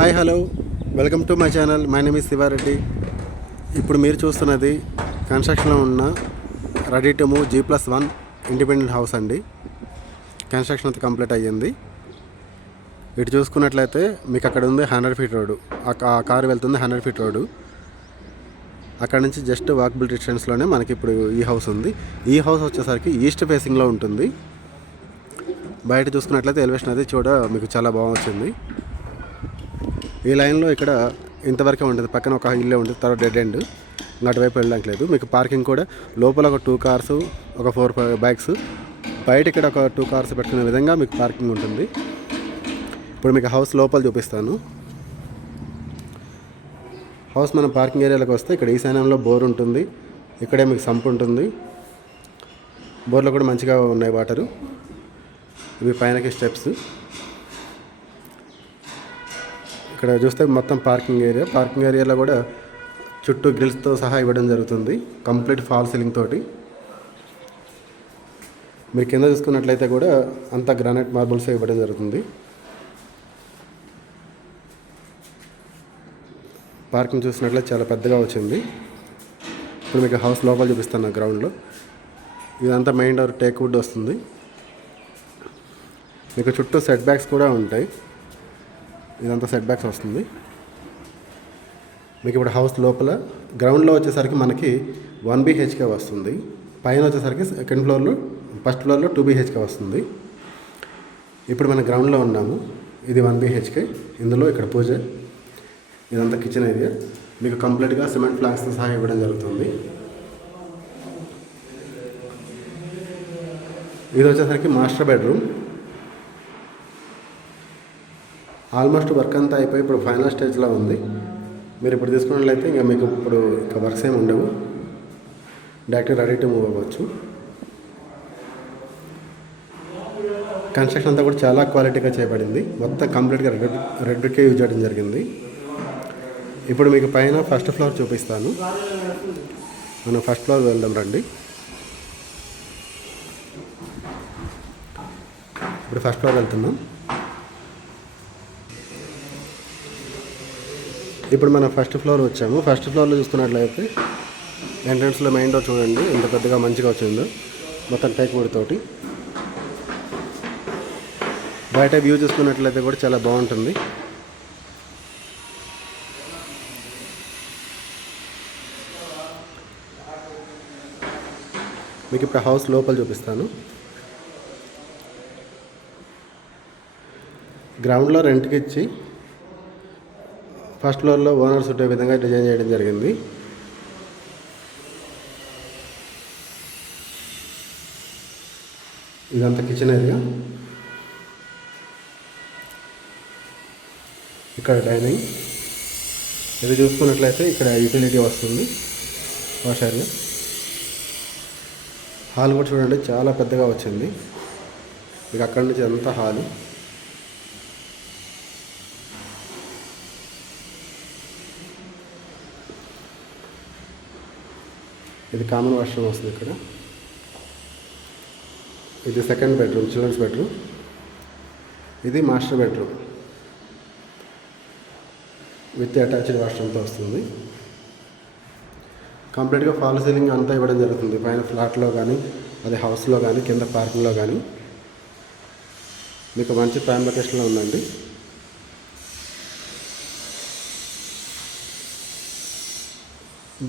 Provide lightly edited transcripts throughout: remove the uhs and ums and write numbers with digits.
Hi hello welcome to my channel. My name is Shiva Reddy. ఇప్పుడు మీరు చూస్తున్నది కన్స్ట్రక్షన్లో ఉన్న ready to move G+1 independent house అండి. కన్స్ట్రక్షన్ అంతా కంప్లీట్ అయ్యింది. ఇటు చూసుకున్నట్లయితే మీకు అక్కడ ఉంది 100 ఫీట్ రోడ్డు. ఆ కారు వెళ్తుంది 100 ఫీట్ రోడ్డు. అక్కడ నుంచి జస్ట్ వాకబుల్ డిస్టెన్స్లోనే మనకి ఇప్పుడు ఈ హౌస్ ఉంది. ఈ హౌస్ వచ్చేసరికి ఈస్ట్ ఫేసింగ్లో ఉంటుంది. బయట చూసుకున్నట్లయితే ఎలివేషన్ అది మీకు చాలా బాగా వచ్చింది. ఈ లైన్లో ఇక్కడ ఇంతవరకే ఉంటుంది. పక్కన ఒక ఇల్లే ఉంటుంది, తర్వాత డెడ్ ఎండ్. అటువైపు వెళ్ళడానికి లేదు. మీకు పార్కింగ్ కూడా లోపల ఒక 2 కార్స్, ఒక 4 బైక్స్, బయట ఇక్కడ ఒక 2 కార్స్ పెట్టుకునే విధంగా మీకు పార్కింగ్ ఉంటుంది. ఇప్పుడు మీకు హౌస్ లోపల చూపిస్తాను. హౌస్ మన పార్కింగ్ ఏరియాలోకి వస్తే ఇక్కడ ఈశాన్యంలో బోర్ ఉంటుంది. ఇక్కడే మీకు సంప్ ఉంటుంది. బోర్లో కూడా మంచిగా ఉన్నాయి వాటరు. ఇవి పైనకి స్టెప్స్. ఇక్కడ చూస్తే మొత్తం పార్కింగ్ ఏరియాలో కూడా చుట్టూ గ్రిల్స్తో సహా ఇవ్వడం జరుగుతుంది. కంప్లీట్ ఫాల్ సీలింగ్ తోటి. మీరు కింద చూసుకున్నట్లయితే కూడా అంతా గ్రానైట్ మార్బుల్స్ ఇవ్వడం జరుగుతుంది. పార్కింగ్ చూసినట్లయితే చాలా పెద్దగా వచ్చింది. ఇప్పుడు మీకు హౌస్ లోపల చూపిస్తాను. గ్రౌండ్లో ఇదంతా మెయిన్ డోర్ టేక్ వుడ్ వస్తుంది. మీకు చుట్టూ సెట్ బ్యాక్స్ కూడా ఉంటాయి. ఇదంతా సెట్ బ్యాక్స్ వస్తుంది. మీకు ఇప్పుడు హౌస్ లోపల గ్రౌండ్లో వచ్చేసరికి మనకి 1 BHK వస్తుంది. పైన వచ్చేసరికి ఫస్ట్ ఫ్లోర్లో 2 BHK వస్తుంది. ఇప్పుడు మనం గ్రౌండ్లో ఉన్నాము. ఇది 1 BHK. ఇందులో ఇక్కడ పూజ, ఇదంతా కిచెన్ ఏరియా. మీకు కంప్లీట్గా సిమెంట్ ఫ్లాగ్స్తో సహా ఇవ్వడం జరుగుతుంది. ఇది వచ్చేసరికి మాస్టర్ బెడ్రూమ్. ఆల్మోస్ట్ వర్క్ అంతా అయిపోయి ఇప్పుడు ఫైనల్ స్టేజ్లో ఉంది. మీరు ఇప్పుడు తీసుకున్నట్లయితే మీకు ఇప్పుడు వర్క్స్ ఏమి ఉండవు. డైరెక్ట్ రెడీ టు మూవ్ అవ్వచ్చు. కన్స్ట్రక్షన్ అంతా కూడా చాలా క్వాలిటీగా చేయబడింది. మొత్తం కంప్లీట్గా రెడ్ బ్రిక్ యూజ్ చేయడం జరిగింది. ఇప్పుడు మీకు పైన ఫస్ట్ ఫ్లోర్ చూపిస్తాను. మనం ఫస్ట్ ఫ్లోర్ వెళ్దాం రండి. ఇప్పుడు ఫస్ట్ ఫ్లోర్ వెళ్తున్నాం. ఇప్పుడు మనం ఫస్ట్ ఫ్లోర్ వచ్చాము. ఫస్ట్ ఫ్లోర్లో చూసుకున్నట్లయితే ఎంట్రన్స్లో మెయిన్ డోర్ చూడండి ఎంత పెద్దగా మంచిగా వచ్చిందో. మొత్తం టేక్ వుడ్ తోటి. బయట వ్యూ చూసుకున్నట్లయితే కూడా చాలా బాగుంటుంది. మీకు ఇప్పుడు హౌస్ లోపల చూపిస్తాను. గ్రౌండ్లో రెంట్కి ఇచ్చి ఫస్ట్ ఫ్లోర్లో ఓనర్స్ ఉండే విధంగా డిజైన్ చేయడం జరిగింది. ఇదంతా కిచెన్ ఏరియా. ఇక్కడ డైనింగ్. ఇది చూసుకున్నట్లయితే ఇక్కడ యూటిలిటీ వస్తుంది. Wash area. హాల్ కూడా చూడండి చాలా పెద్దగా వచ్చింది. మీకు అక్కడి నుంచి అంతా హాలు. ఇది కామన్ వాష్రూమ్ వస్తుంది ఇక్కడ. ఇది సెకండ్ బెడ్రూమ్, చిల్డ్రన్స్ బెడ్రూమ్. ఇది మాస్టర్ బెడ్రూమ్ విత్ అటాచ్డ్ వాష్రూమ్తో వస్తుంది. కంప్లీట్గా ఫాల్ సీలింగ్ అంతా ఇవ్వడం జరుగుతుంది. పైన ఫ్లాట్లో కానీ, అది హౌస్లో కానీ, కింద పార్కింగ్లో కానీ. మీకు మంచి ప్రైమ్ లొకేషన్లో ఉందండి.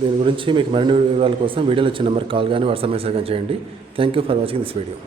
దీని గురించి మీకు మరిన్ని వివరాల కోసం వీడియోలో ఇచ్చిన నెంబర్కి కాల్ కానీ వాట్సాప్ మెసేజ్ కానీ చేయండి. Thank you for watching this video.